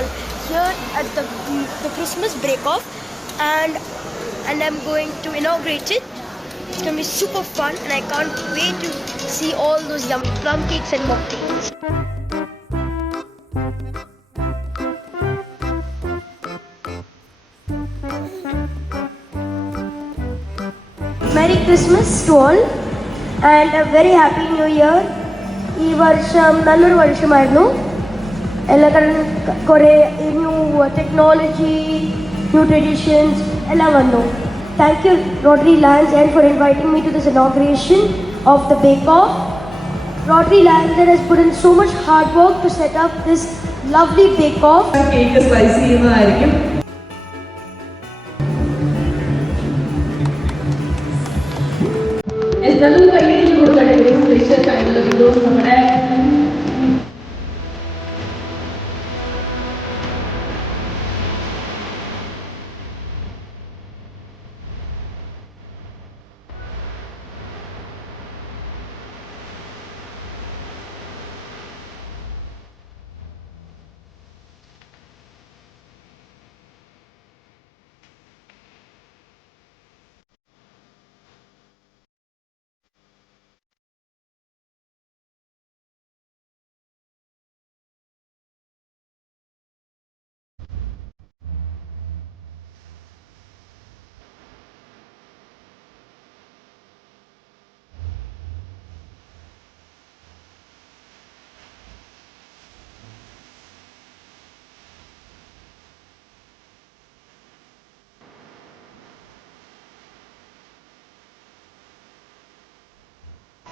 stall here at the Christmas break off, and I'm going to inaugurate it. It's gonna be super fun, and I can't wait to see all those yummy plum cakes and mocktails. Merry Christmas to all and a very happy new year. ഈ വർഷം നല്ലൊരു വർഷമായിരുന്നു. എല്ലാത്തിനും കുറേ new technology, new traditions എല്ലാം വന്നു. Thank you Rotary Lands End for inviting me to this inauguration of the Bake Off. Rotary Lands End has put in so much hard work to set up this lovely Bake Off. Cake slice ചെയ്യുന്നതായിരിക്കും. എല്ലാവരും കയ്യിൽ കൊടുക്കട്ടെ. സ്പെഷ്യൽ ആയിട്ടുള്ള വീഡിയോസ് നമ്മുടെ